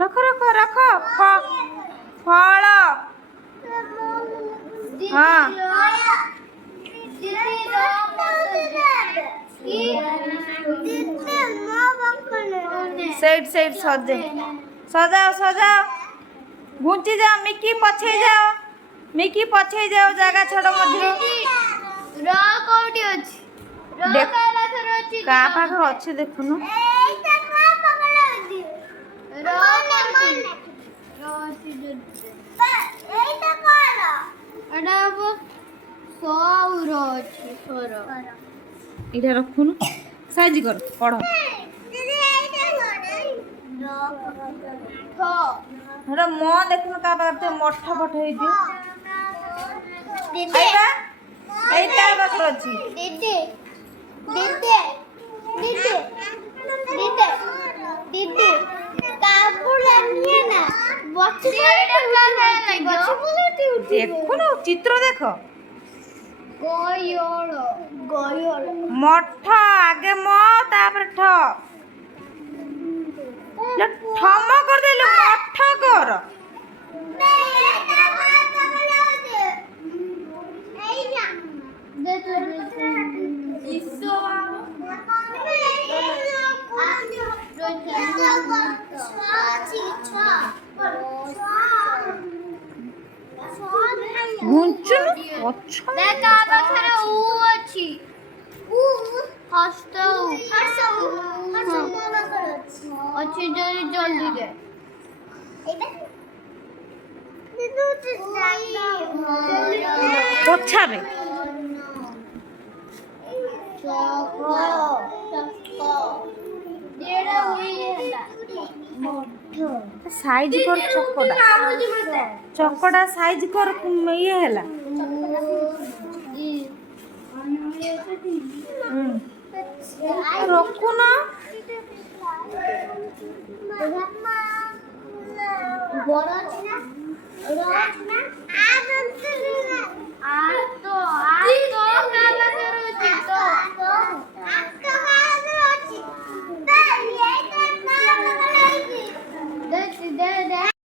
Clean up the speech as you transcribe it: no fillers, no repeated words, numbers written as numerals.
रख रख रख फल हाँ सेट सेट सजे सजाओ सजाओ घुंची जाओ मिकी पछे जाओ मिकी पछे जाओ जगह छड़ मझिरो रा कोठी अछि रा काला थर अछि का पाख अछि देखुनु एटा का पकड़ अछि रा कोठी रा अछि एटा काला एटा अब 100 रा अछि 100 इधर रखुनु साइज कर पढ़ दीदी एटा रा हेरा मो देखुनु का पाख मठ फठ होई दियो दीदी आइबा एटा पाख अछि दीदी दीदी दीदी दीदी दीदी काबुल निये ना बच्ची एटा का लागियो बच्ची बोलती देखुनु चित्र देख गयोल गयोल मठ आगे म तापर ठ ले ठम कर दे ले मठ कर घुंचुनु अच्छा देखा पाखरे ऊ अछि ऊ हस्त अच्छी जल्दी जल्दी दे पोछाबे साइज कर चकड़ा साइज कर ये हैला रखु ना বড় আছে না বড় আছে না আর